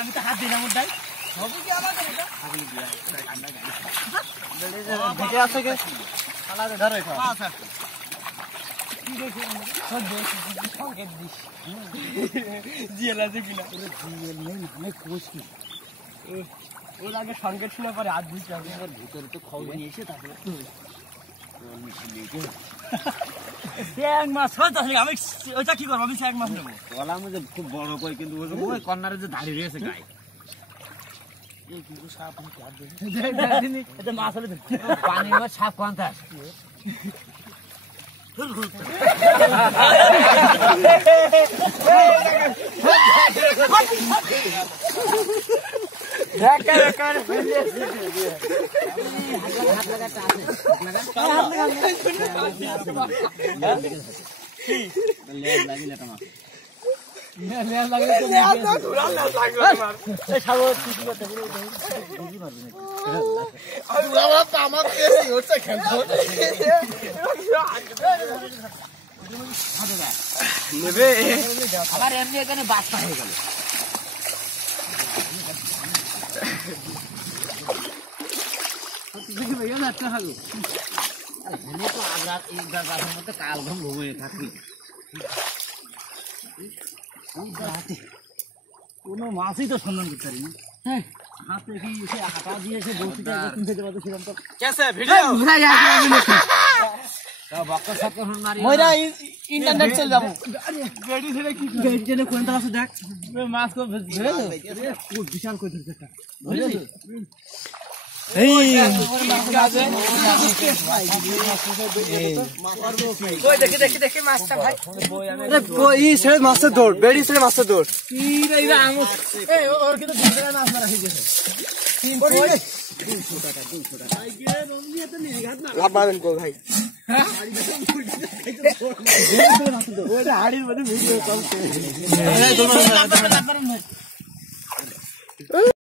আমি তো হাত দিলাম ওটাই ওর আগে সংকেত শোনা পরে হাত দিচ্ছে ভিতরে তো খবর নিয়ে এসে তারপরে মাছ আমি ওইটা কি করবো আমি এক মাছ নেবো বলা মধ্যে খুব বড় করে কিন্তু ওই কর্নারে যে দাঁড়িয়ে রয়েছে গায়ে মাছ হলে পানির মাছ সাপ কোনটা আবার এমনি এখানে বাচ্চা হয়ে গেল কালঘম ঘুমিয়ে থাকি কোনো মাছই তো সন্ধান করতে পারি না হাতে কি হাঁটা দিয়েছে বলছিটা খেতে পারতো সেরকম তো ইন্টারনেট চলে যাবো কোনটা আছে দেখ মাছ বিশাল করে মাছের দৌড় বেড়ি ছেড়ে মাছের দৌড় লাভ পাবেন কো ভাই হাড়ির মধ্যে